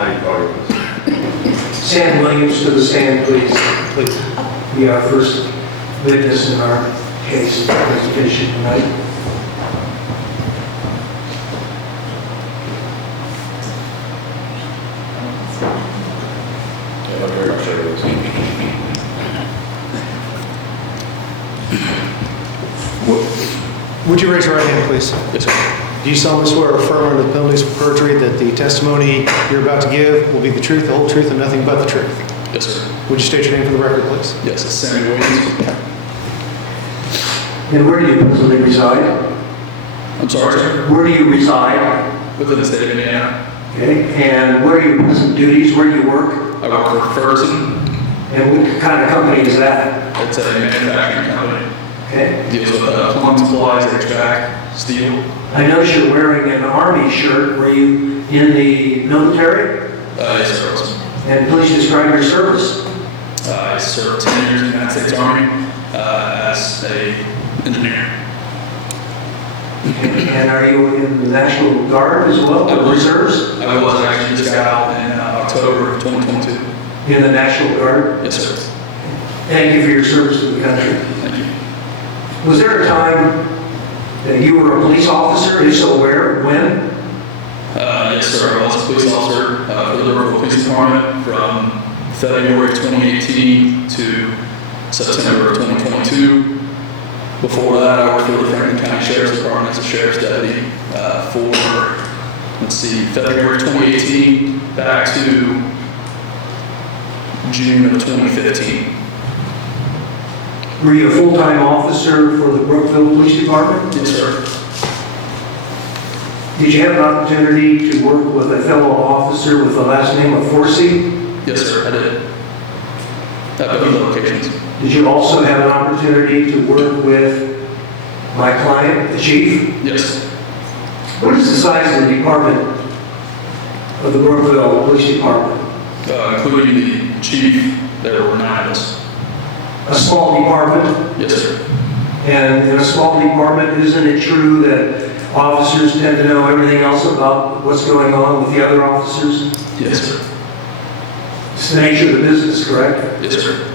How do you call yours? Sam Williams to the stand, please. Please. Be our first witness in our case presentation tonight. Would you raise your right hand, please? Yes, sir. Do you solemnly swear or affirm under the penalties of perjury that the testimony you're about to give will be the truth, the whole truth, and nothing but the truth? Yes, sir. Would you state your name for the record, please? Yes, it's Sammy Williams. And where do you presently reside? I'm sorry, sir. Where do you reside? Within the state of Indiana. Okay. And where are your present duties? Where do you work? I work for Ferguson. And what kind of company is that? It's a manufacturing company. Okay. Deals with plumbing supplies, HVAC, steel. I notice you're wearing an Army shirt. Were you in the military? Yes, sir. And please describe your service. I served 10 years in the United States Army as an engineer. And are you in the National Guard as well, or reserves? I was actually just got out in October of 2022. In the National Guard? Yes, sir. Thank you for your service to the country. Thank you. Was there a time that you were a police officer? If so, where? When? Yes, sir. I was a police officer for the Brookville Police Department from February 2018 to September of 2022. Before that, I worked for the Franklin County Sheriff's Department as a sheriff's deputy for, February 2018 back to June of 2015. Were you a full-time officer for the Brookville Police Department? Yes, sir. Did you have an opportunity to work with a fellow officer with the last name of Forsey? Yes, sir, I did. At both locations. Did you also have an opportunity to work with my client, the chief? Yes. What is the size of the department of the Brookville Police Department? Including the chief, there were 9 of us. A small department? Yes, sir. And in a small department, isn't it true that officers tend to know everything else about what's going on with the other officers? Yes, sir. It's the nature of the business, correct? Yes, sir.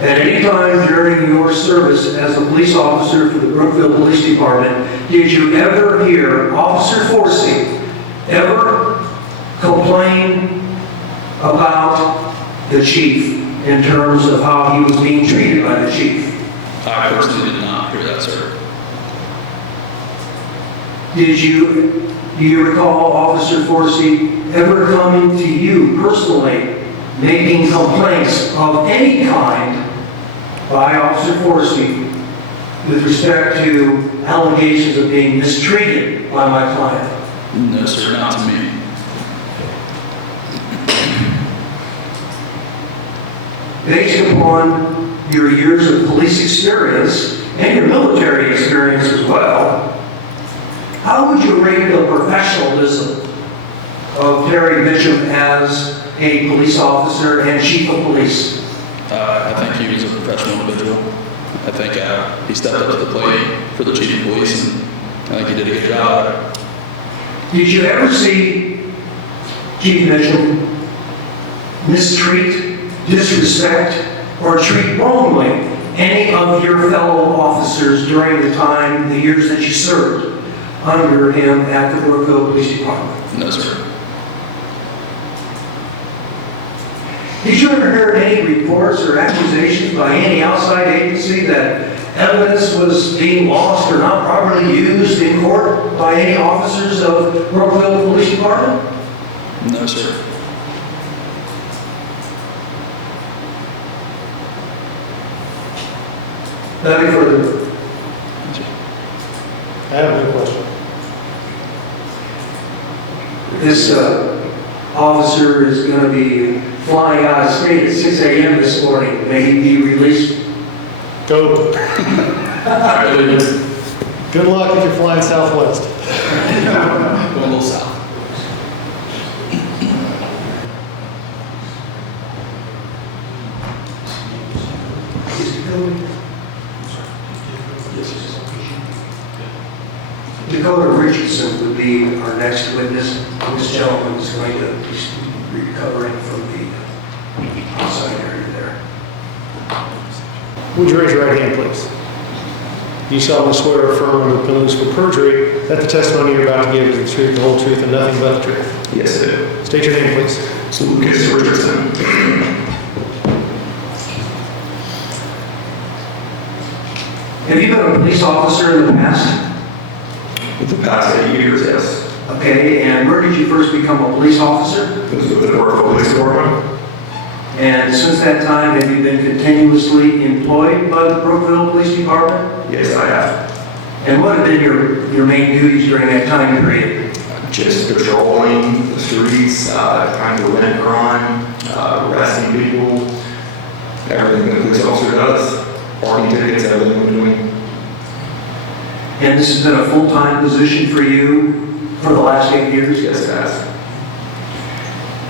At any time during your service as a police officer for the Brookville Police Department, did you ever hear Officer Forsey ever complain about the chief in terms of how he was being treated by the chief? I personally did not hear that, sir. Do you recall Officer Forsey ever coming to you personally, making complaints of any kind by Officer Forsey with respect to allegations of being mistreated by my client? No, sir, not to me. Based upon your years of police experience and your military experience as well, how would you rate the professionalism of Terry Mitchum as a police officer and chief of police? I think he was a professional individual. I think he stepped up to the plate for the chief of police, and I think he did a good job. Did you ever see Chief Mitchum mistreat, disrespect, or treat wrongly any of your fellow officers during the years that you served under him at the Brookville Police Department? No, sir. Did you ever hear any reports or accusations by any outside agency that evidence was being lost or not properly used in court by any officers of Brookville Police Department? No, sir. Nothing further. I have no question. This officer is going to be flying out of state at 6 a.m. this morning. May he be released. Go. All right, Good luck if you're flying Southwest. going a little south. Dakota Richardson would be our next witness. this gentleman is going to be recovering from the outside area there. Would you raise your right hand, please? Do you solemnly swear or affirm under the penalties for perjury that the testimony you're about to give is the truth, the whole truth, and nothing but the truth? Yes, I do. State your name, please. It's Lucas Richardson. Have you been a police officer in the past? For the past 8 years, yes. Okay, and where did you first become a police officer? This was with the Brookville Police Department. And since that time, have you been continuously employed by the Brookville Police Department? Yes, I have. And what have been your main duties during that time period? Just patrolling the streets, trying to prevent crime, arresting people, everything that a police officer does, parking tickets, everything in between. And this has been a full-time position for you for the last 8 years? Yes, it has.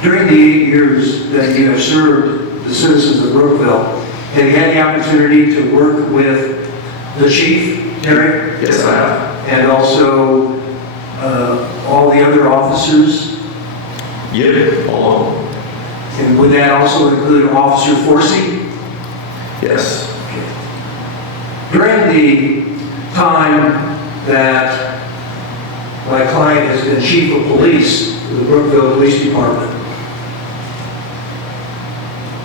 During the 8 years that you have served the citizens of Brookville, have you had the opportunity to work with the chief, Terry? Yes, I have. And also all the other officers? Yep, all of them. And would that also include Officer Forsey? Yes. During the time that my client has been chief of police for the Brookville Police Department,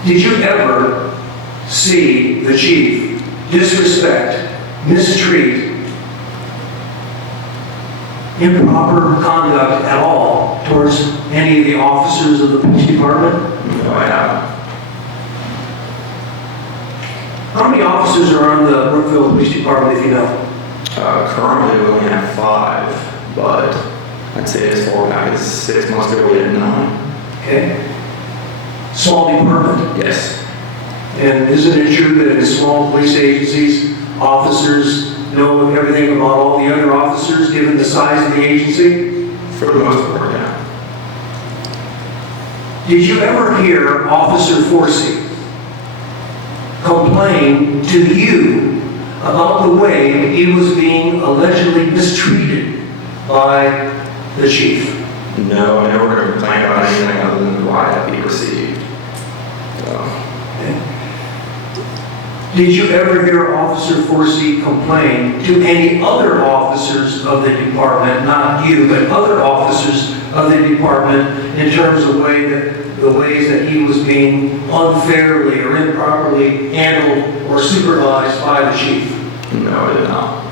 did you ever see the chief disrespect, mistreat, improper conduct at all towards any of the officers of the police department? No, I haven't. How many officers are on the Brookville Police Department, if you know? Currently, we only have 5, but I'd say as far back as 6 months ago, we had 9. Okay. Small department. Yes. And isn't it true that in small police agencies, officers know everything about all the other officers, given the size of the agency? For the most part, yeah. Did you ever hear Officer Forsey complain to you about the way he was being allegedly mistreated by the chief? No, I never heard him complain about anything other than the riot he received. So, Did you ever hear Officer Forsey complain to any other officers of the department, not you, but other officers of the department, in terms of the ways that he was being unfairly or improperly handled or supervised by the chief? no, I did not.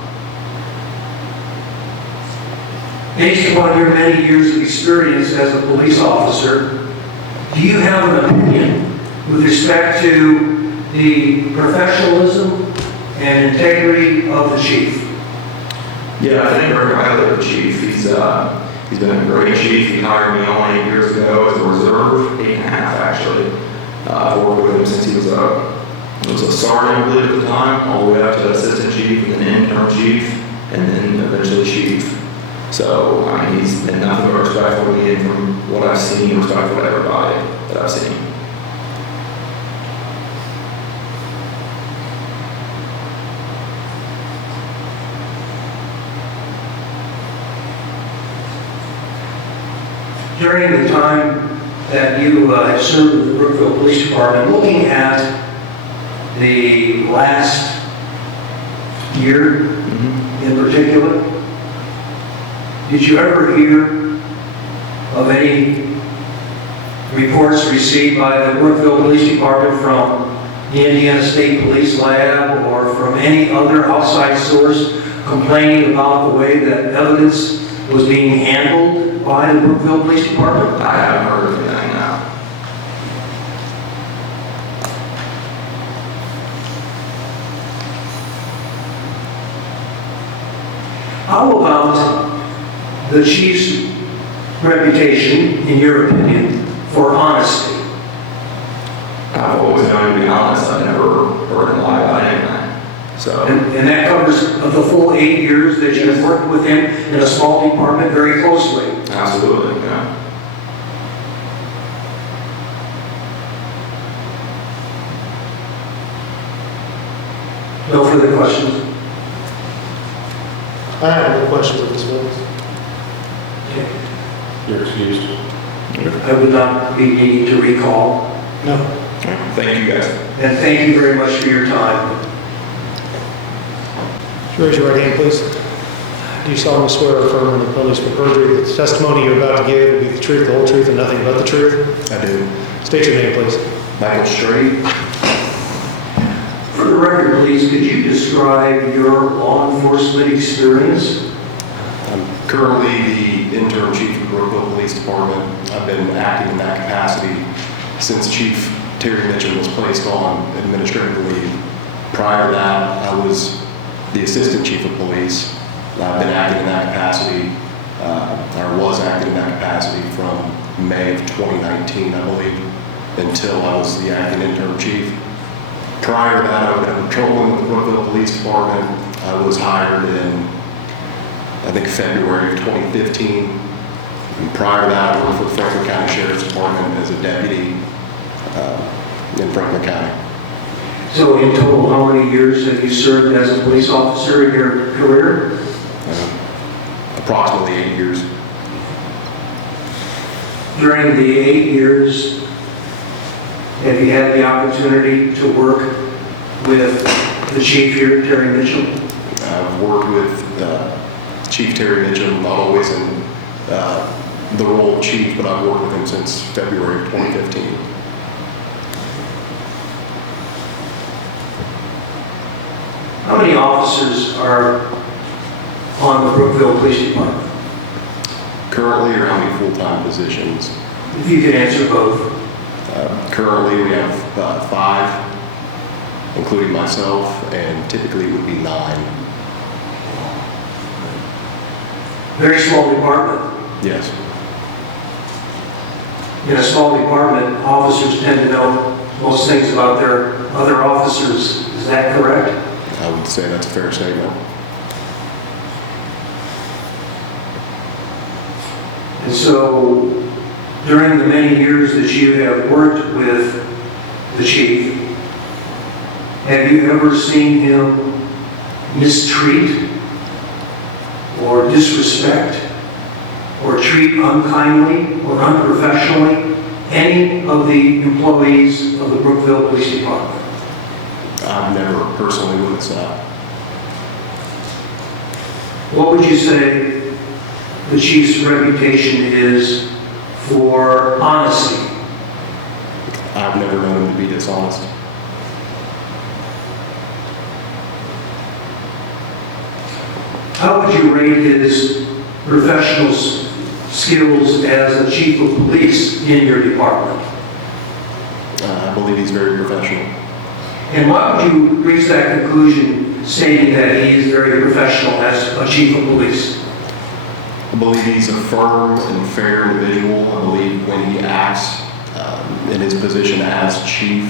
Based upon your many years of experience as a police officer, do you have an opinion with respect to the professionalism and integrity of the chief? Yeah, I think very highly of the chief. He's been a great chief. He hired me only 8 years ago as a reserve, 8.5 actually. I've worked with him since he was a sergeant, I believe, at the time, all the way up to assistant chief, and then interim chief, and then eventually chief. So, I mean, he's been nothing but respectful to me, and from what I've seen, respectful to everybody that I've seen. During the time that you have served with the Brookville Police Department, looking at the last year in particular, did you ever hear of any reports received by the Brookville Police Department from the Indiana State Police Lab or from any other outside source complaining about the way that evidence was being handled by the Brookville Police Department? I haven't heard of anything now. How about the chief's reputation, in your opinion, for honesty? I've always known, to be honest, I've never heard him lie about anything. So, And that covers the full 8 years that you've worked with him in a small department very closely. absolutely, yeah. No further questions? I have no questions at this moment. Okay. Yours. excused. I would not be needing to recall. No. Thank you, guys. And thank you very much for your time. Raise your right hand, please. Do you solemnly swear or affirm under the penalties for perjury that the testimony you're about to give will be the truth, the whole truth, and nothing but the truth? I do. State your name, please. Michael Strait. For the record, please, could you describe your law enforcement experience? I'm currently the interim chief of the Brookville Police Department. I've been acting in that capacity since Chief Terry Mitchum was placed on administrative leave. Prior to that, I was the assistant chief of police. I've been acting in that capacity, or was acting in that capacity from May of 2019, I believe, until I was the acting interim chief. Prior to that, I've been patrolling with the Brookville Police Department. I was hired in, I think, February of 2015. And prior to that, I worked for the Franklin County Sheriff's Department as a deputy in Franklin County. So in total, how many years have you served as a police officer in your career? Approximately 8 years. During the 8 years, have you had the opportunity to work with the chief here, Terry Mitchum? I've worked with Chief Terry Mitchum, not always in the role of chief, but I've worked with him since February of 2015. How many officers are on the Brookville Police Department? Currently, or how many full-time positions? If you could answer both. Currently, we have 5, including myself, and typically it would be 9. Very small department. Yes. In a small department, officers tend to know most things about their other officers. Is that correct? I would say that's a fair statement. And so, during the many years that you have worked with the chief, have you ever seen him mistreat or disrespect or treat unkindly or unprofessionally any of the employees of the Brookville Police Department? I've never personally witnessed that. What would you say the chief's reputation is for honesty? I've never known him to be dishonest. How would you rate his professional skills as a chief of police in your department? I believe he's very professional. And why would you reach that conclusion stating that he is very professional as a chief of police? I believe he's a firm and fair individual. I believe when he acts in his position as chief,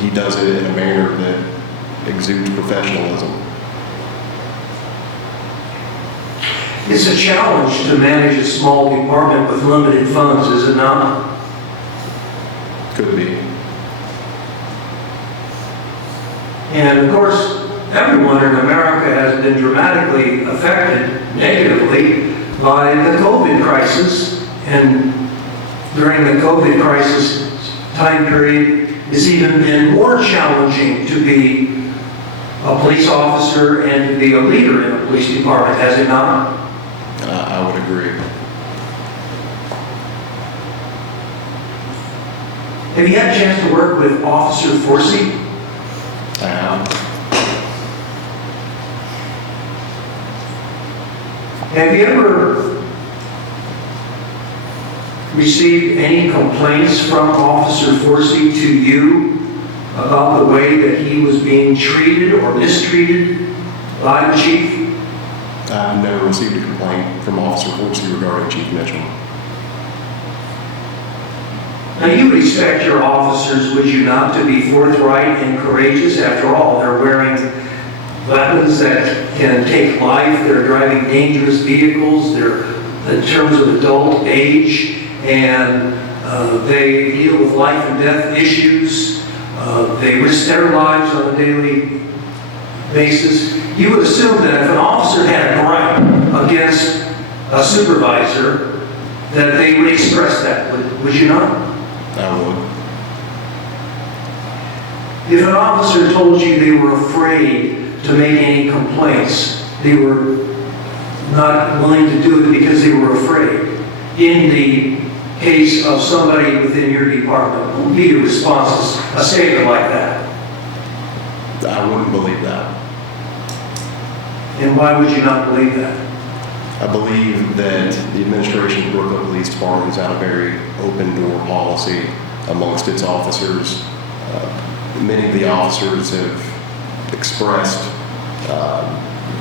he does it in a manner that exudes professionalism. It's a challenge to manage a small department with limited funds, is it not? Could be. And of course, everyone in America has been dramatically affected negatively by the COVID crisis. And during the COVID crisis time period, it's even been more challenging to be a police officer and to be a leader in a police department, has it not? I would agree. Have you had a chance to work with Officer Forsey? I have. Have you ever received any complaints from Officer Forsey to you about the way that he was being treated or mistreated by the chief? I've never received a complaint from Officer Forsey regarding Chief Mitchum. Now, you would expect your officers, would you not, to be forthright and courageous? After all, they're wearing weapons that can take life. They're driving dangerous vehicles. They're in terms of adult age, and they deal with life and death issues. They risk their lives on a daily basis. You would assume that if an officer had a gripe against a supervisor, that they would express that, would you not? I would. If an officer told you they were afraid to make any complaints, they were not willing to do it because they were afraid, in the case of somebody within your department, what would be your response to a statement like that? I wouldn't believe that. And why would you not believe that? I believe that the administration of the Brookville Police Department has had a very open door policy amongst its officers. Many of the officers have expressed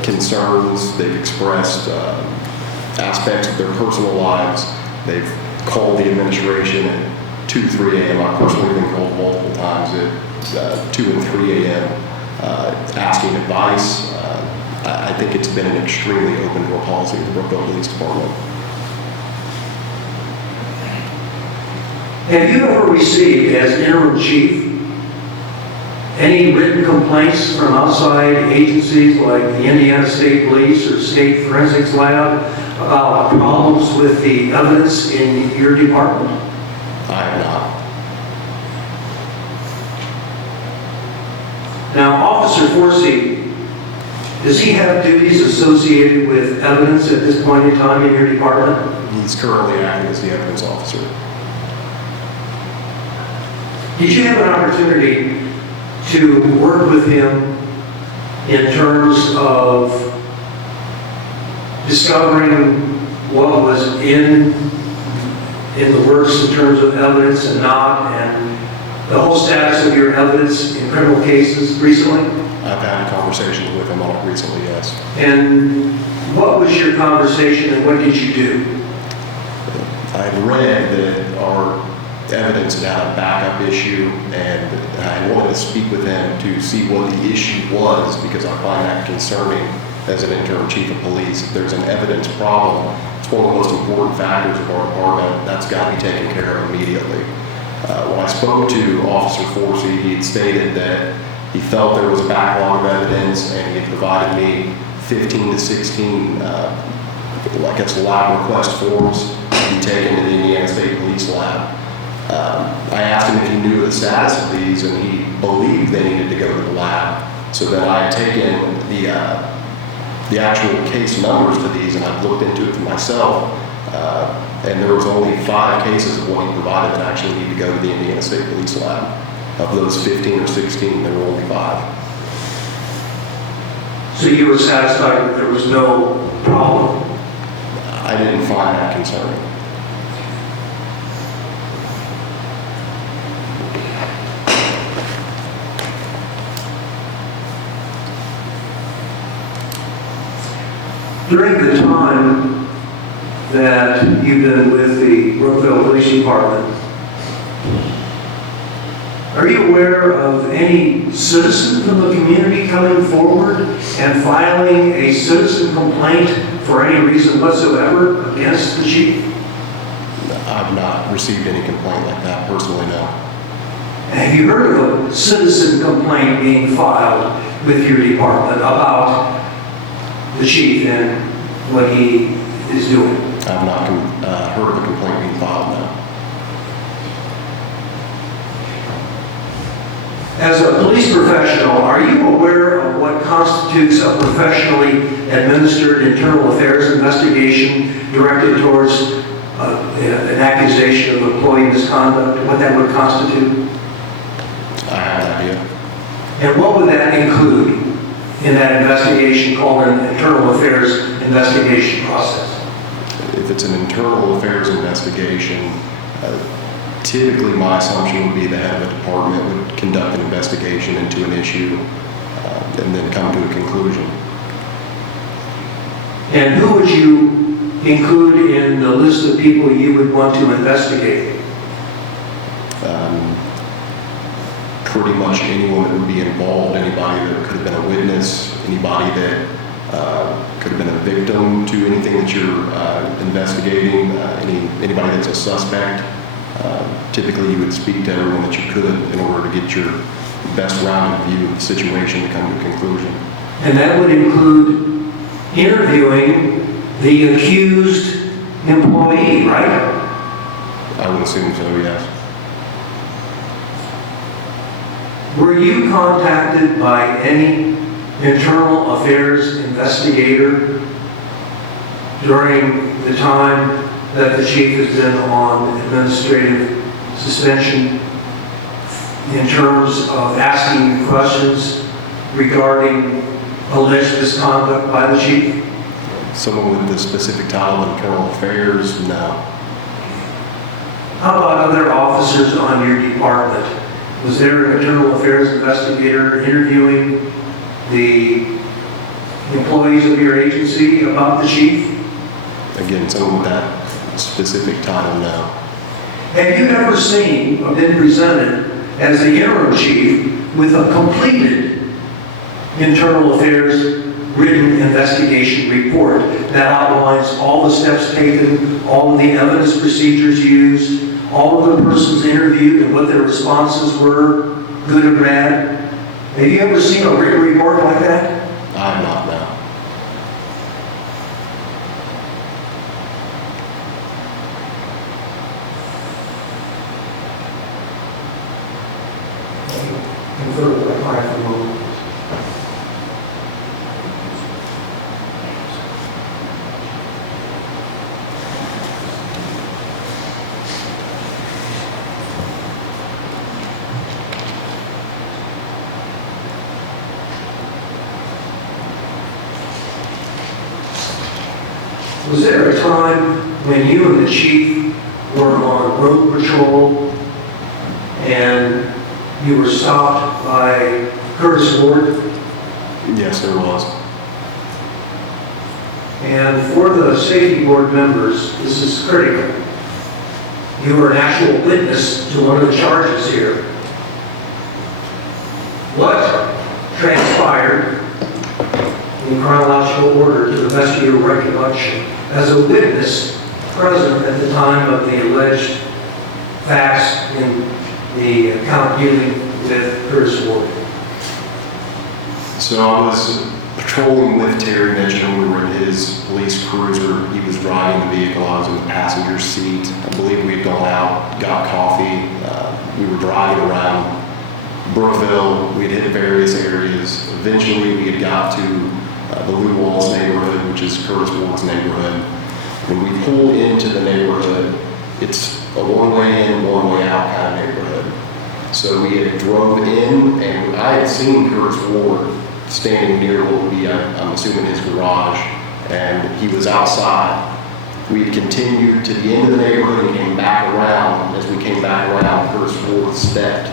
concerns, they've expressed aspects of their personal lives. They've called the administration at 2, 3 a.m. I've personally been called multiple times at 2 and 3 a.m. Asking advice. I think it's been an extremely open door policy of the Brookville Police Department. Have you ever received, as interim chief, any written complaints from outside agencies like the Indiana State Police or State Forensics Lab about problems with the evidence in your department? I have not. Now, Officer Forsey, does he have duties associated with evidence at this point in time in your department? He's currently acting as the evidence officer. Did you have an opportunity to work with him in terms of discovering what was in the works in terms of evidence and not, and the whole status of your evidence in criminal cases recently? I've had conversations with him on it recently, yes. And what was your conversation and what did you do? I had read that our evidence had a backup issue, and I wanted to speak with him to see what the issue was, because I find that concerning as an interim chief of police. If there's an evidence problem, it's one of the most important factors of our department. That's got to be taken care of immediately. When I spoke to Officer Forsey, he had stated that he felt there was a backlog of evidence, and he had provided me 15 to 16, I guess, lab request forms to be taken to the Indiana State Police Lab. I asked him if he knew the status of these, and he believed they needed to go to the lab. So then I had taken the actual case numbers to these, and I've looked into it for myself. And there was only 5 cases of what he provided that actually need to go to the Indiana State Police Lab. Of those 15 or 16, there were only 5. So you were satisfied that there was no problem? I didn't find that concerning. During the time that you've been with the Brookville Police Department, are you aware of any citizen from the community coming forward and filing a citizen complaint for any reason whatsoever against the chief? I've not received any complaint like that personally, no. Have you heard of a citizen complaint being filed with your department about the chief and what he is doing? I've not heard of a complaint being filed, no. As a police professional, are you aware of what constitutes a professionally administered internal affairs investigation directed towards an accusation of employee misconduct, what that would constitute? I have an idea. And what would that include in that investigation called an internal affairs investigation process? If it's an internal affairs investigation, typically my assumption would be the head of a department would conduct an investigation into an issue and then come to a conclusion. And who would you include in the list of people you would want to investigate? Pretty much anyone that would be involved, anybody that could have been a witness, anybody that could have been a victim to anything that you're investigating, anybody that's a suspect. Typically you would speak to everyone that you could in order to get your best rounded view of the situation to come to a conclusion. And that would include interviewing the accused employee, right? I would assume so, yes. Were you contacted by any internal affairs investigator during the time that the chief has been on administrative suspension in terms of asking you questions regarding alleged misconduct by the chief? Someone with the specific title of internal affairs, no. How about other officers on your department? Was there an internal affairs investigator interviewing the employees of your agency about the chief? Again, someone with that specific title, no. Have you ever seen or been presented as the interim chief with a completed internal affairs written investigation report that outlines all the steps taken, all of the evidence procedures used, all of the persons interviewed and what their responses were, good or bad? Have you ever seen a written report like that? I have not, no. Confer with my client for a moment. Was there a time when you and the chief were on road patrol and you were stopped by Curtis Ward? Yes, there was. And for the safety board members, this is critical. You were an actual witness to one of the charges here. What transpired in chronological order to the best of your recollection as a witness present at the time of the alleged facts in the account dealing with Curtis Ward? So I was patrolling with Terry Mitchum. We were in his police cruiser. He was driving the vehicle. I was in the passenger seat. I believe we had gone out, got coffee. We were driving around Brookville. We had hit various areas. Eventually, we had got to the Lou Walls neighborhood, which is Curtis Ward's neighborhood. When we pulled into the neighborhood, it's a one-way in, one-way out kind of neighborhood. So we had drove in, and I had seen Curtis Ward standing near what would be, I'm assuming, his garage, and he was outside. We had continued to the end of the neighborhood and came back around. As we came back around, Curtis Ward stepped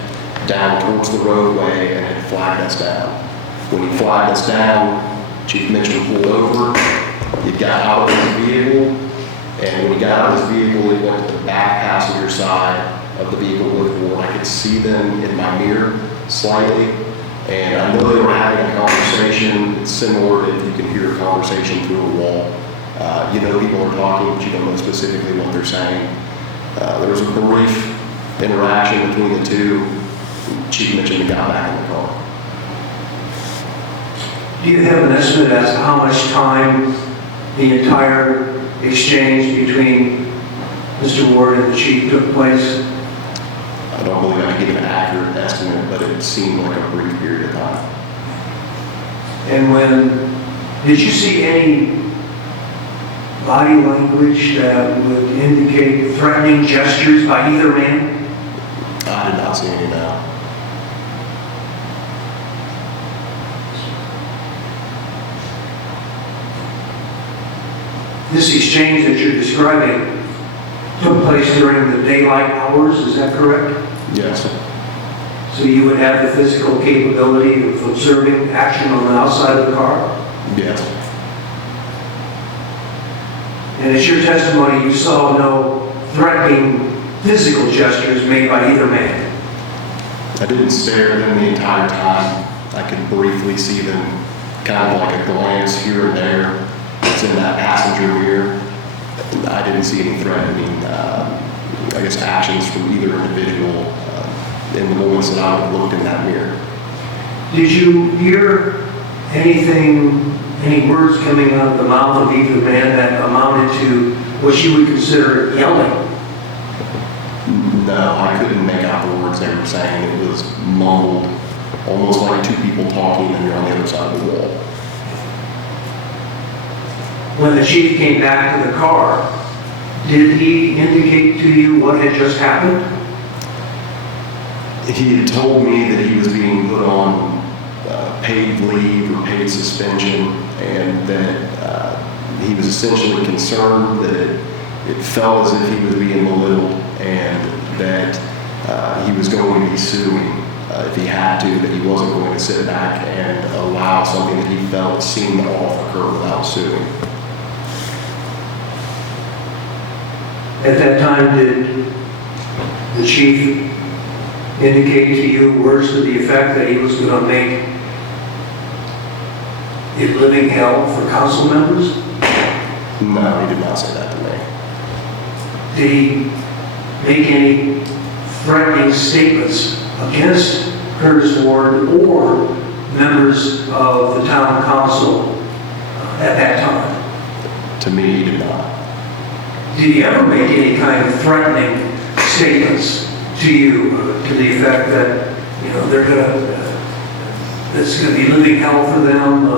down towards the roadway and had flagged us down. When he flagged us down, Chief Mitchum pulled over. He got out of his vehicle, and when he got out of his vehicle, he went to the back passenger side of the vehicle with Ward. I could see them in my mirror slightly, and I know they were having a conversation. It's similar if you can hear a conversation through a wall. You know people are talking, but you don't know specifically what they're saying. There was a brief interaction between the two. Chief Mitchum got back in the car. Do you have an estimate as to how much time the entire exchange between Mr. Ward and the chief took place? I don't believe I can give an accurate estimate, but it seemed like a brief period of time. And did you see any body language that would indicate threatening gestures by either man? I did not see any now. This exchange that you're describing took place during the daylight hours, is that correct? Yes. So you would have the physical capability of observing action on the outside of the car? Yes. And it's your testimony you saw no threatening physical gestures made by either man? I didn't stare at them the entire time. I could briefly see them, kind of like a glance here and there. It's in that passenger mirror. I didn't see any threatening, actions from either individual in the moments that I looked in that mirror. Did you hear anything, any words coming out of the mouth of either man that amounted to what you would consider yelling? No, I couldn't make out the words they were saying. It was mumbled, almost like two people talking and you're on the other side of the wall. When the chief came back to the car, did he indicate to you what had just happened? He had told me that he was being put on paid leave or paid suspension, and that he was essentially concerned that it felt as if he was being belittled, and that he was going to be suing if he had to, that he wasn't going to sit back and allow something that he felt seemed off occur without suing. At that time, did the chief indicate to you words to the effect that he was going to make it living hell for council members? No, he did not say that to me. Did he make any threatening statements against Curtis Ward or members of the town council at that time? To me, he did not. Did he ever make any kind of threatening statements to you to the effect that, you know, it's going to be living hell for them,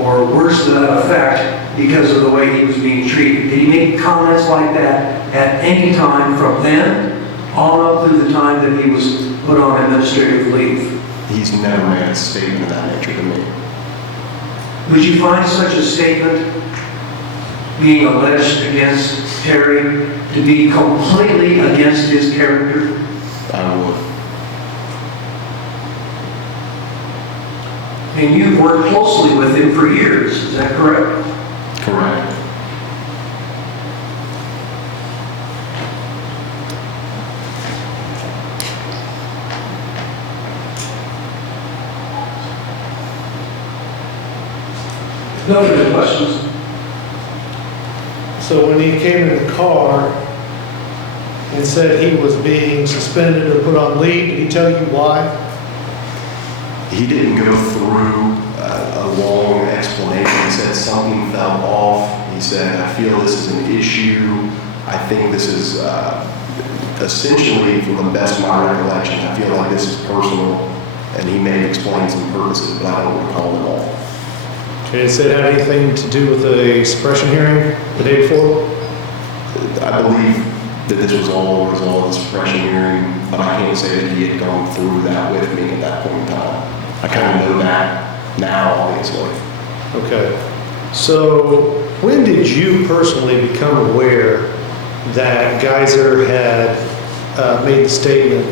or worse to that effect because of the way he was being treated? Did he make comments like that at any time from then on up through the time that he was put on administrative leave? He's never made a statement of that nature to me. Would you find such a statement being alleged against Terry to be completely against his character? I would. And you've worked closely with him for years, is that correct? Correct. No further questions? So when he came in the car and said he was being suspended or put on leave, did he tell you why? He didn't go through a long explanation. He said something fell off. He said, I feel this is an issue. I think this is essentially, from the best of my recollection, I feel like this is personal. And he may have explained some purposes, but I don't recall them all. Okay, does it have anything to do with the suppression hearing the day before? I believe that this was all a result of the suppression hearing, but I can't say that he had gone through that with me at that point in time. I kind of know that now, obviously. Okay. So when did you personally become aware that Geyser had made the statement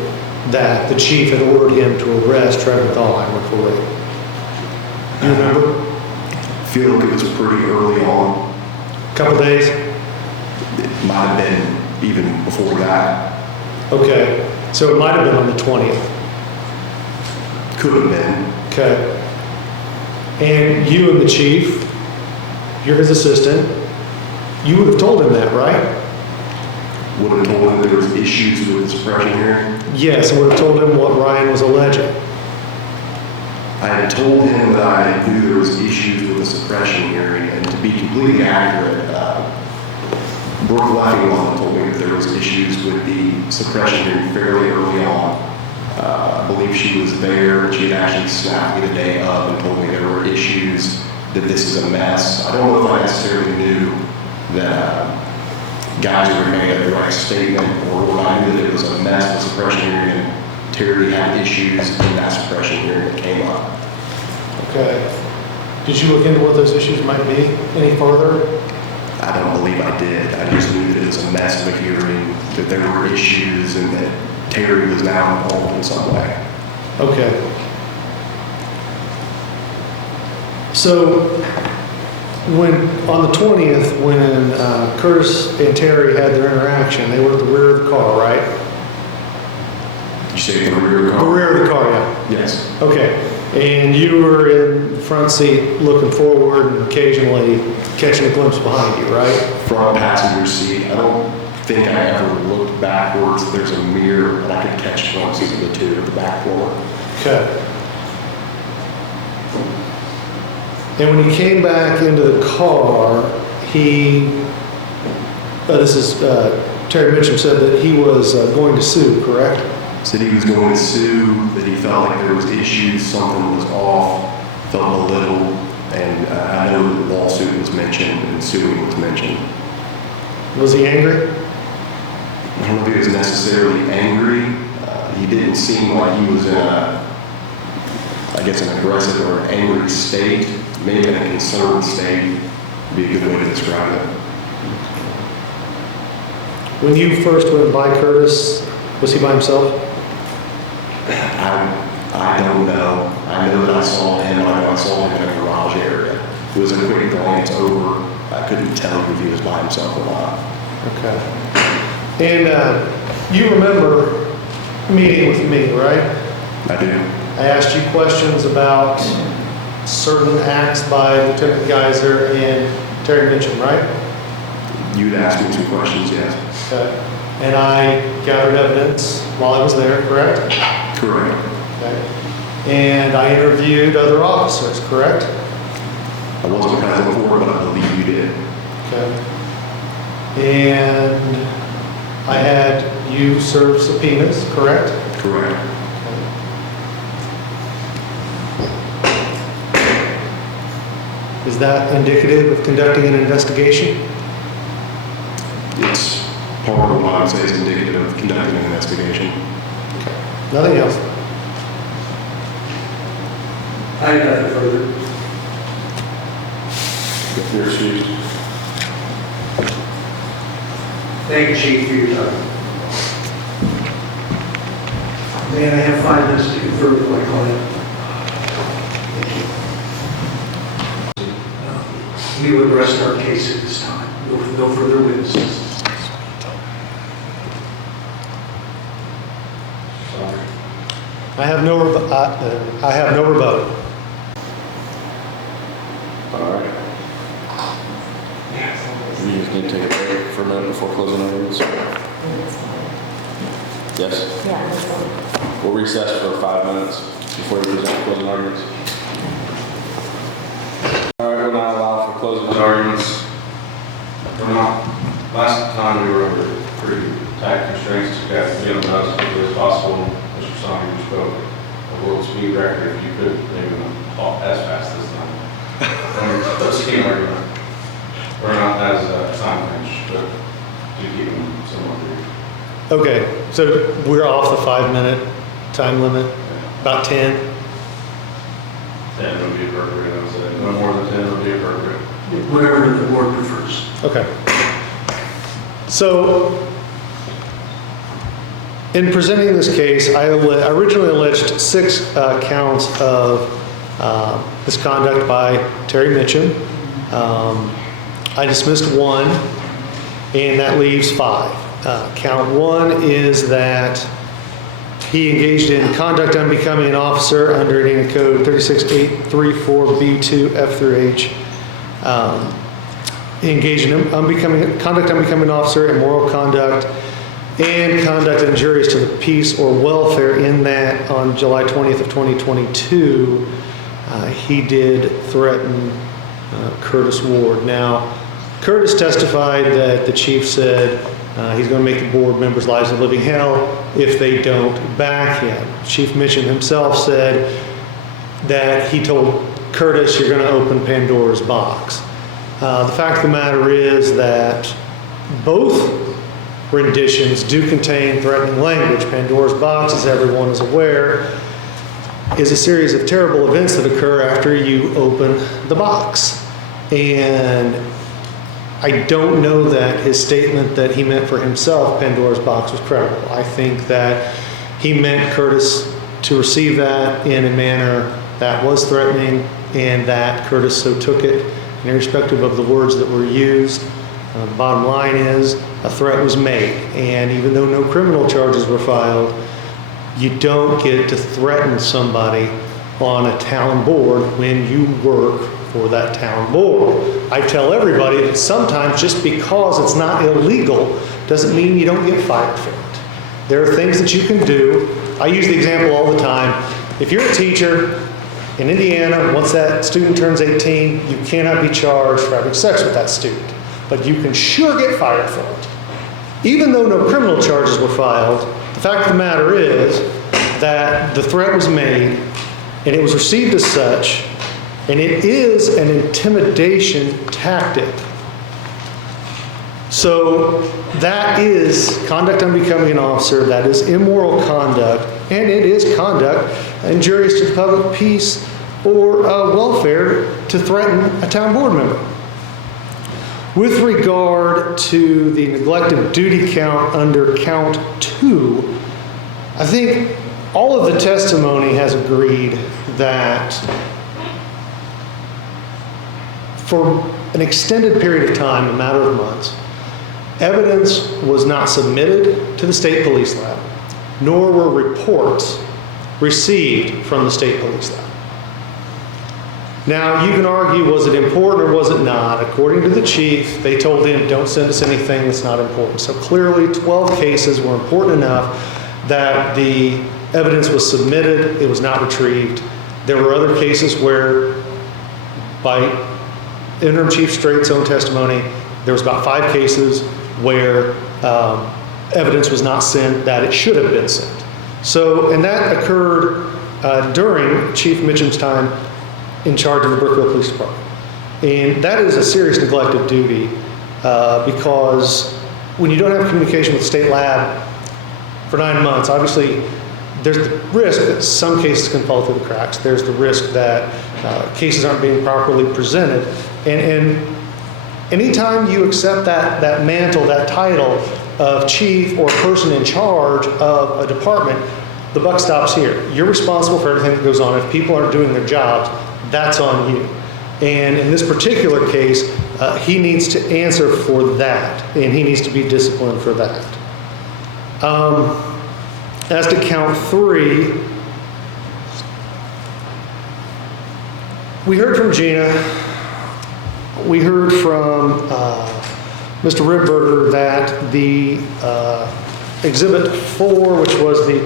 that the chief had ordered him to arrest Trevor Thalheimer for rape? Do you remember? I feel like it was pretty early on. Couple days? It might have been even before that. Okay. So it might have been on the 20th. Could have been. Okay. And you and the chief, you're his assistant, you would have told him that, right? Would have told him there was issues with the suppression hearing. Yes, and would have told him what Ryan was alleging. I had told him that I knew there was issues with the suppression hearing, and to be completely accurate, Brooke Leffingwell told me that there was issues with the suppression hearing fairly early on. I believe she was there, and she had actually snapped me the day of and told me there were issues, that this is a mess. I don't know if I necessarily knew that Geyser had made a direct statement, or when I knew that it was a mess with suppression hearing, and Terry had issues in that suppression hearing that came up. Okay. Did you look into what those issues might be any further? I don't believe I did. I just knew that it was a mess of a hearing, that there were issues, and that Terry was now involved in some way. Okay. So, when, on the 20th, when Curtis and Terry had their interaction, they were at the rear of the car, right? Did you say the rear of the car? The rear of the car, yeah. Yes. Okay. And you were in the front seat looking forward and occasionally catching a glimpse behind you, right? Front passenger seat. I don't think I ever looked backwards. There's a mirror, and I could catch glimpses of the two at the back floor. Okay. And when he came back into the car, he This is, Terry Mitchum said that he was going to sue, correct? Said he was going to sue, that he felt like there was issues, something was off, felt belittled, and I know the lawsuit was mentioned and suing was mentioned. Was he angry? I don't know if he was necessarily angry. He didn't seem like he was in I guess an aggressive or angry state, maybe in a concerned state would be a good way to describe it. When you first went by Curtis, was he by himself? I don't know. I know that I saw him. I know I saw him in a garage area. It was a quick glance over. I couldn't tell you if he was by himself or not. Okay. And you remember meeting with me, right? I do. I asked you questions about certain acts by Lieutenant Geiser and Terry Mitchum, right? You'd asked me some questions, yes. Okay. And I gathered evidence while I was there, correct? Correct. Okay. And I interviewed other officers, correct? I wasn't present for it, but I believe you did. Okay. And I had you serve subpoenas, correct? Correct. Is that indicative of conducting an investigation? It's part of what I would say is indicative of conducting an investigation. Nothing else? I have nothing further. Your excuse. Thank you, Chief, for your time. Man, I have 5 minutes to confer with my client. We would rest our case at this time. No further witnesses. I have no rebuttal. All right. You just need to take a break for a minute before closing arguments? Yes? Yeah, that's all. We'll recess for 5 minutes before we present closing arguments. All right, we're not allowed for closing arguments. We're not. Last time we were under pretty tight constraints to get on those as quickly as possible. Mr. Saunders, you spoke a world speed record. If you could maybe talk as fast this time. Let's keep argument. We're not as time pinched, but do keep them somewhat brief. Okay, so we're off the 5-minute time limit, about 10. 10 would be appropriate, I would say. No more than 10 would be appropriate. Whatever the board prefers. Okay. So, in presenting this case, I originally alleged 6 counts of misconduct by Terry Mitchum. I dismissed 1, and that leaves 5. Count 1 is that he engaged in conduct unbecoming an officer under Indiana Code 36834B2 F through H. He engaged in conduct unbecoming an officer, immoral conduct, and conduct injurious to the peace or welfare, in that on July 20th of 2022, he did threaten Curtis Ward. Now, Curtis testified that the chief said he's going to make the board members' lives a living hell if they don't back him. Chief Mitchum himself said that he told Curtis, you're going to open Pandora's box. The fact of the matter is that both renditions do contain threatening language. Pandora's box, as everyone is aware, is a series of terrible events that occur after you open the box. And I don't know that his statement that he meant for himself, Pandora's box, was credible. I think that he meant Curtis to receive that in a manner that was threatening, and that Curtis so took it, and irrespective of the words that were used. The bottom line is a threat was made, and even though no criminal charges were filed, you don't get to threaten somebody on a town board when you work for that town board. I tell everybody that sometimes just because it's not illegal doesn't mean you don't get fired for it. There are things that you can do. I use the example all the time. If you're a teacher in Indiana, once that student turns 18, you cannot be charged for having sex with that student. but you can sure get fired for it. Even though no criminal charges were filed, the fact of the matter is that the threat was made, and it was received as such, and it is an intimidation tactic. So that is conduct unbecoming an officer, that is immoral conduct, and it is conduct injurious to the public peace or welfare to threaten a town board member. With regard to the neglect of duty count under count 2, I think all of the testimony has agreed that for an extended period of time, a matter of months, evidence was not submitted to the state police lab, nor were reports received from the state police lab. Now, you can argue, was it important or was it not? According to the chief, they told him, don't send us anything that's not important. So clearly, 12 cases were important enough that the evidence was submitted, it was not retrieved. There were other cases where, by Interim Chief Strait's own testimony, there was about 5 cases where evidence was not sent that it should have been sent. So, and that occurred during Chief Mitchum's time in charge of the Brookville Police Department. And that is a serious neglect of duty because when you don't have communication with the state lab for 9 months, obviously there's the risk that some cases can fall through the cracks. There's the risk that cases aren't being properly presented. And anytime you accept that mantle, that title of chief or person in charge of a department, the buck stops here. You're responsible for everything that goes on. If people aren't doing their jobs, that's on you. And in this particular case, he needs to answer for that, and he needs to be disciplined for that. As to count 3, we heard from Gina, we heard from Mr. Ribberger that the Exhibit 4, which was the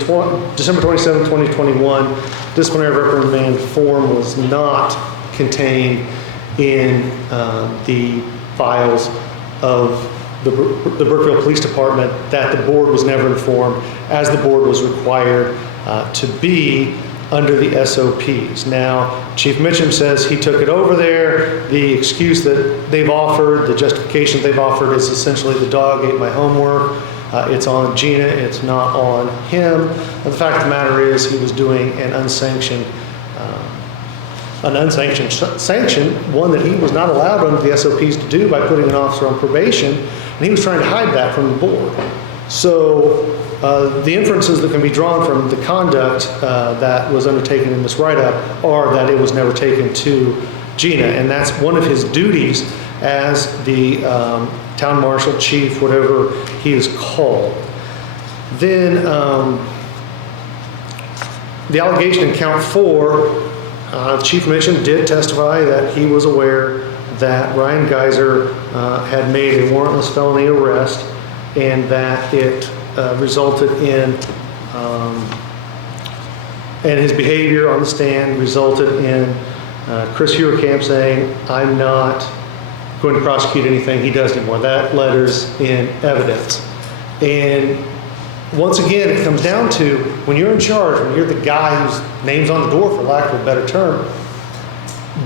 December 27, 2021 disciplinary reprimand form, was not contained in the files of the Brookville Police Department, that the board was never informed, as the board was required to be under the SOPs. Now, Chief Mitchum says he took it over there. The excuse that they've offered, the justification they've offered, is essentially the dog ate my homework. It's on Gina, it's not on him. And the fact of the matter is he was doing an unsanctioned sanction, one that he was not allowed under the SOPs to do by putting an officer on probation, and he was trying to hide that from the board. So the inferences that can be drawn from the conduct that was undertaken in this write-up are that it was never taken to Gina, and that's one of his duties as the town marshal, chief, whatever he is called. Then the allegation in count 4, Chief Mitchum did testify that he was aware that Ryan Geiser had made a warrantless felony arrest, and that it resulted in, and his behavior on the stand resulted in Chris Hewerkamp saying, I'm not going to prosecute anything he does anymore. That letter's in evidence. And once again, it comes down to, when you're in charge, when you're the guy whose name's on the door, for lack of a better term,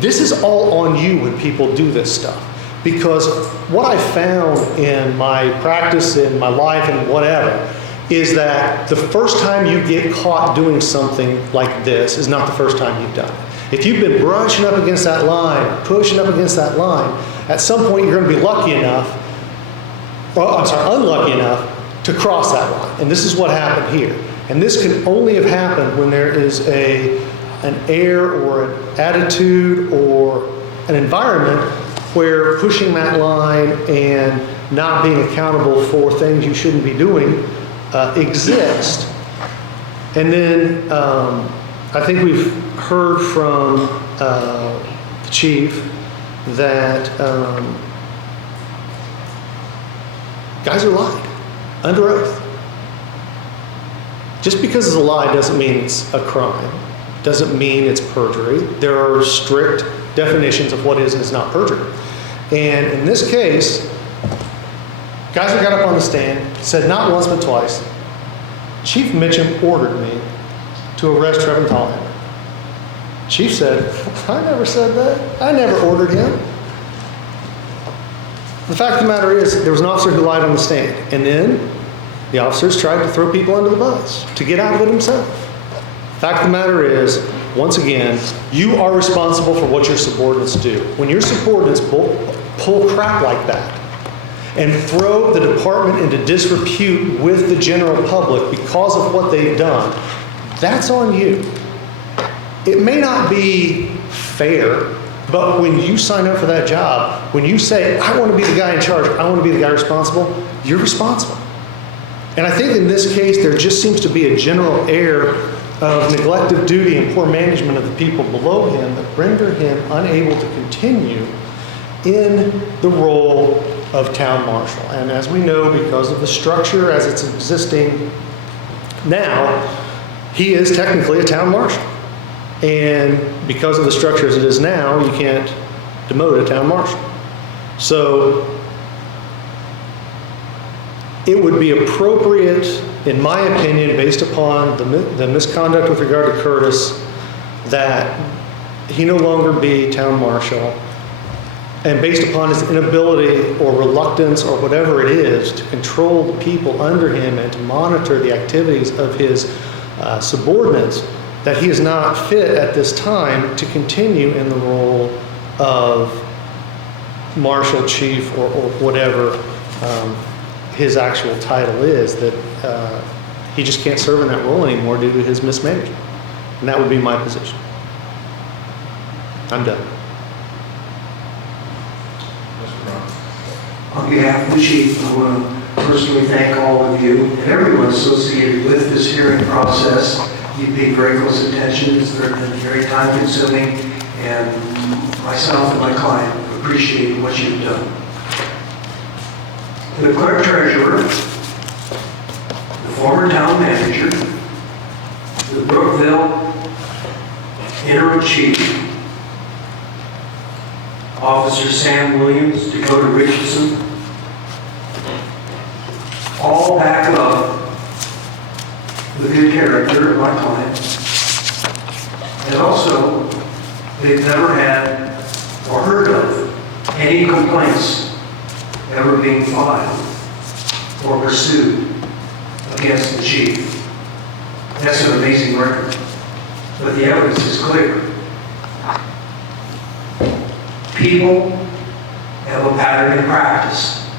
this is all on you when people do this stuff. Because what I found in my practice, in my life, and whatever, is that the first time you get caught doing something like this is not the first time you've done it. If you've been brushing up against that line, pushing up against that line, at some point you're going to be lucky enough, unlucky enough to cross that line. And this is what happened here. And this can only have happened when there is an air or an attitude or an environment where pushing that line and not being accountable for things you shouldn't be doing exist. And then I think we've heard from the chief that guys are lied under oath. Just because it's a lie doesn't mean it's a crime, doesn't mean it's perjury. There are strict definitions of what is and is not perjury. And in this case, Geyser got up on the stand, said not once but twice, Chief Mitchum ordered me to arrest Trevor Tallhammer. Chief said, I never said that. I never ordered him. The fact of the matter is, there was an officer who lied on the stand, and then the officers tried to throw people under the bus to get out of it himself. The fact of the matter is, once again, you are responsible for what your subordinates do. When your subordinates pull crap like that and throw the department into disrepute with the general public because of what they've done, that's on you. It may not be fair, but when you sign up for that job, when you say, I want to be the guy in charge, I want to be the guy responsible, you're responsible. And I think in this case, there just seems to be a general air of neglect of duty and poor management of the people below him that render him unable to continue in the role of town marshal. And as we know, because of the structure as it's existing now, he is technically a town marshal. And because of the structure as it is now, you can't demote a town marshal. So it would be appropriate, in my opinion, based upon the misconduct with regard to Curtis, that he no longer be town marshal, and based upon his inability or reluctance or whatever it is to control the people under him and to monitor the activities of his subordinates, that he is not fit at this time to continue in the role of marshal chief or whatever his actual title is, that he just can't serve in that role anymore due to his mismanagement. And that would be my position. I'm done. Mr. Brown. On behalf of the chief, I want to personally thank all of you and everyone associated with this hearing process. You've paid very close attention. It's been very time consuming, and myself and my client appreciate what you've done. The clerk treasurer, the former town manager, the Brookville interim chief, Officer Sam Williams, Dakota Richardson, all back up the good character of my client. And also, they've never had or heard of any complaints ever being filed or pursued against the chief. That's an amazing record. But the evidence is clear. People have a pattern in practice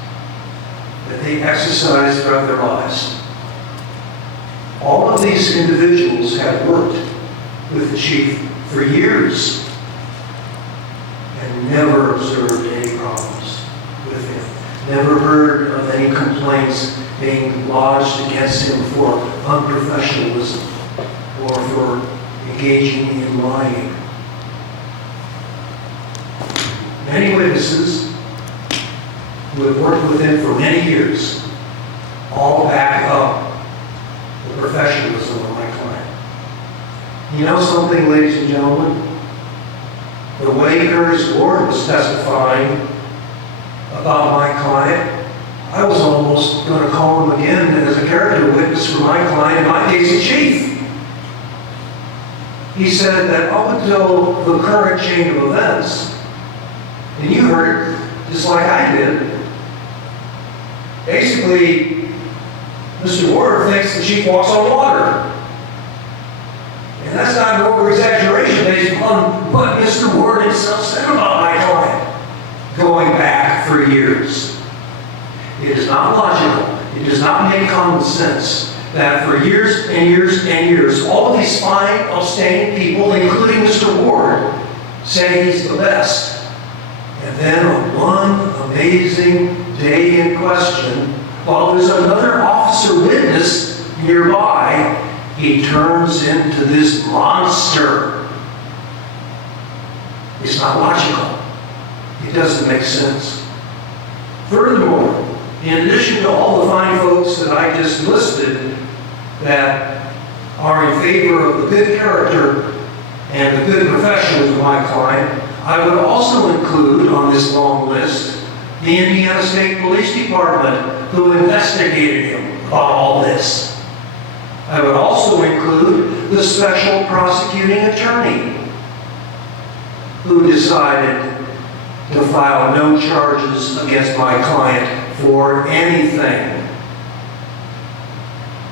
that they exercise throughout their lives. All of these individuals have worked with the chief for years and never observed any problems with him. Never heard of any complaints being lodged against him for unprofessionalism or for engaging in lying. Many witnesses who have worked with him for many years all back up the professionalism of my client. You know something, ladies and gentlemen? The way Curtis Ward was testifying about my client, I was almost going to call him again as a character witness for my client, in my case, the chief. He said that up until the current chain of events, and you heard it just like I did, basically, Mr. Ward thinks the chief walks on water. And that's not an over-exaggeration based upon what Mr. Ward himself said about my client going back for years. It is not logical. It does not make common sense that for years and years and years, all of these fine, upstanding people, including Mr. Ward, say he's the best. And then on one amazing day in question, while there's another officer witness nearby, he turns into this monster. It's not logical. It doesn't make sense. Furthermore, in addition to all the fine folks that I just listed that are in favor of the good character and the good professionals of my client, I would also include on this long list the Indiana State Police Department who investigated him about all this. I would also include the special prosecuting attorney who decided to file no charges against my client for anything.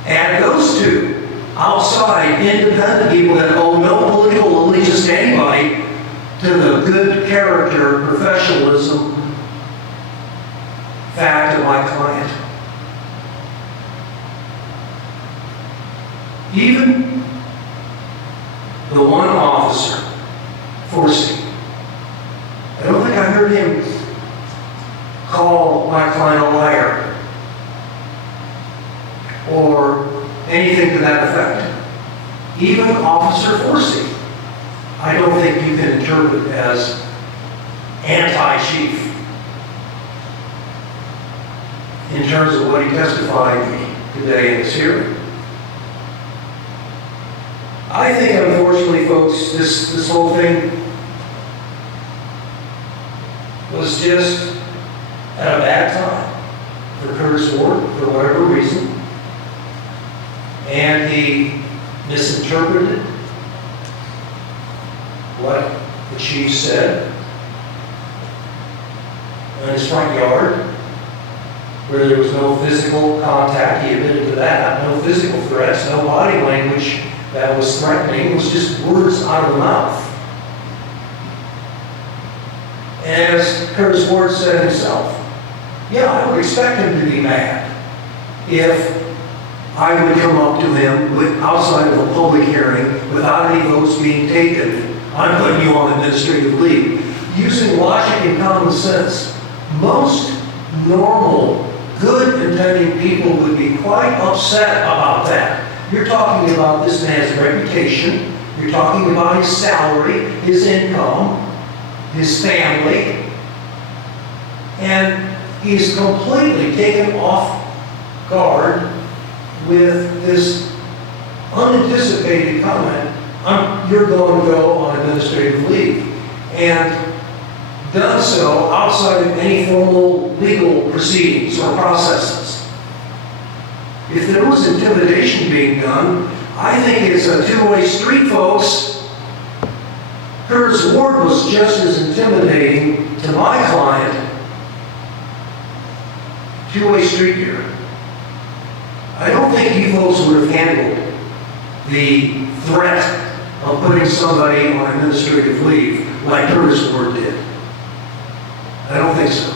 Add those two outside independent people that owe no political allegiance to anybody to the good character, professionalism fact of my client. Even the one officer, Forsey, I don't think I heard him call my client a liar or anything to that effect. Even Officer Forsey, I don't think you can interpret as anti-chief in terms of what he testified today in this hearing. I think, unfortunately, folks, this whole thing was just at a bad time for Curtis Ward, for whatever reason. And he misinterpreted what the chief said in his front yard, where there was no physical contact. He admitted to that. No physical threats, no body language that was threatening. It was just words out of the mouth. As Curtis Ward said himself, yeah, I would expect him to be mad if I would come up to him outside of a public hearing without any votes being taken. I'm putting you on administrative leave. Using logic and common sense, most normal, good intending people would be quite upset about that. You're talking about this man's reputation. You're talking about his salary, his income, his family. And he's completely taken off guard with this unanticipated comment, you're going to go on administrative leave. And done so outside of any formal legal proceedings or processes. If there was intimidation being done, I think it's a two-way street, folks. Curtis Ward was just as intimidating to my client. Two-way street here. I don't think you folks would have handled the threat of putting somebody on administrative leave like Curtis Ward did. I don't think so.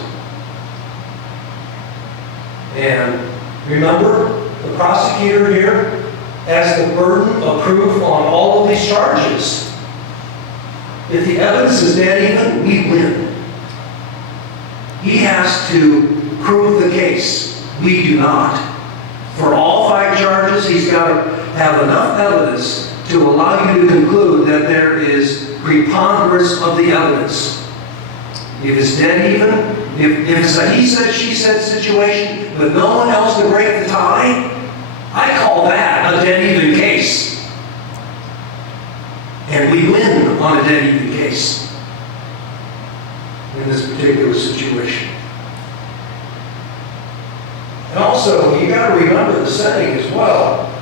And remember, the prosecutor here has the burden of proof on all of these charges. If the evidence is dead even, we win. He has to prove the case. We do not. For all 5 charges, he's got to have enough evidence to allow you to conclude that there is preponderance of the evidence. If it's dead even, if it's a he said, she said situation with no one else to break the tie, I call that a dead even case. And we win on a dead even case in this particular situation. And also, you got to remember the setting as well.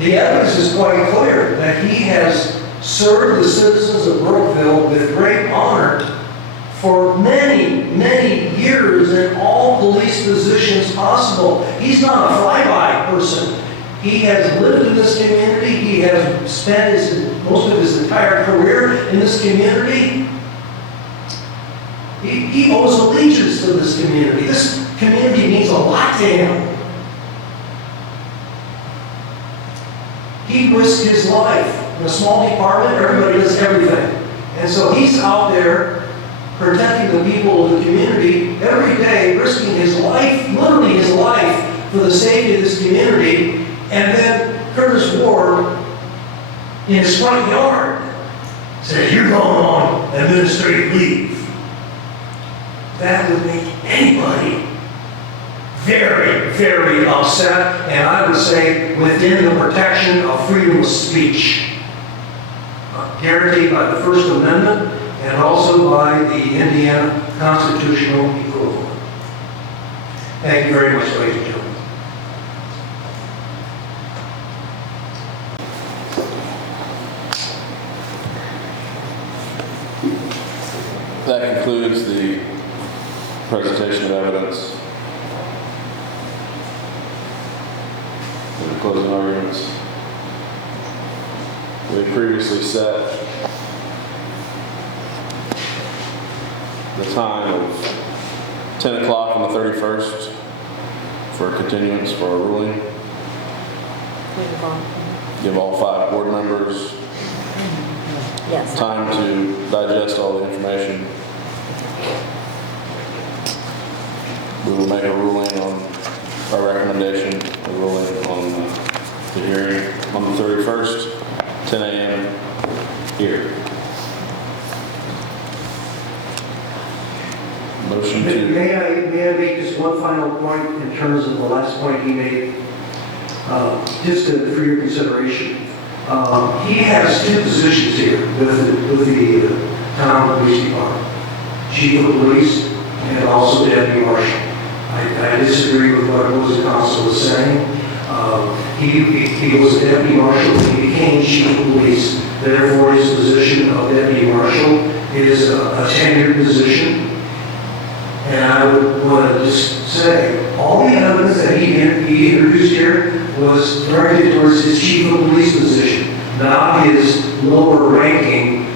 The evidence is quite clear that he has served the citizens of Brookville with great honor for many, many years in all police positions possible. He's not a flyby person. He has lived in this community. He has spent most of his entire career in this community. He owes allegiance to this community. This community means a lot to him. He risked his life. In a small department, everybody does everything. And so he's out there protecting the people of the community every day, risking his life, literally his life, for the safety of this community. And then Curtis Ward, in his front yard, says, you're going on administrative leave. That would make anybody very, very upset, and I would say within the protection of freedom of speech, guaranteed by the First Amendment and also by the Indiana constitutional equivalent. Thank you very much, ladies and gentlemen. That concludes the presentation of evidence. The closing arguments. We had previously set the time of 10 o'clock on the 31st for a continuance for a ruling. Give all 5 board members time to digest all the information. We will make a ruling on our recommendation, a ruling on the hearing on the 31st, 10 a.m. here. Motion to... May I make just one final point in terms of the last point he made, for your consideration. He has 2 positions here with the town police department, chief of police and also deputy marshal. I disagree with what opposing counsel was saying. He was a deputy marshal, he became chief of police. Therefore, his position of deputy marshal is a tenured position. And I would want to just say, all the evidence that he introduced here was directed towards his chief of police position, not his lower ranking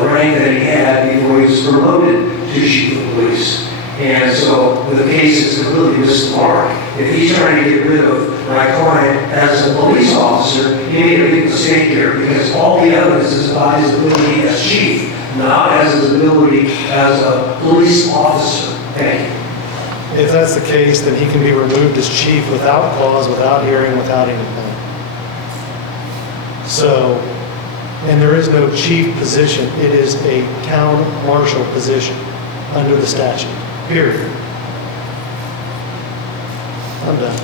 rank that he had before he was promoted to chief of police. And so the case is completely missed the mark. If he's trying to get rid of my client as a police officer, he made a big mistake here, because all the evidence is about his ability as chief, not as his ability as a police officer. Thank you. If that's the case, then he can be removed as chief without cause, without hearing, without anything. So, and there is no chief position. It is a town marshal position under the statute, period. I'm done.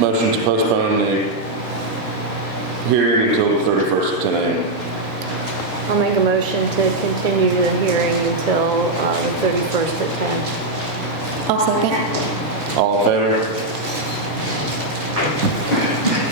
Motion to postpone the hearing until the 31st at 10 a.m. I'll make a motion to continue the hearing until the 31st at 10. I'll second. All in favor?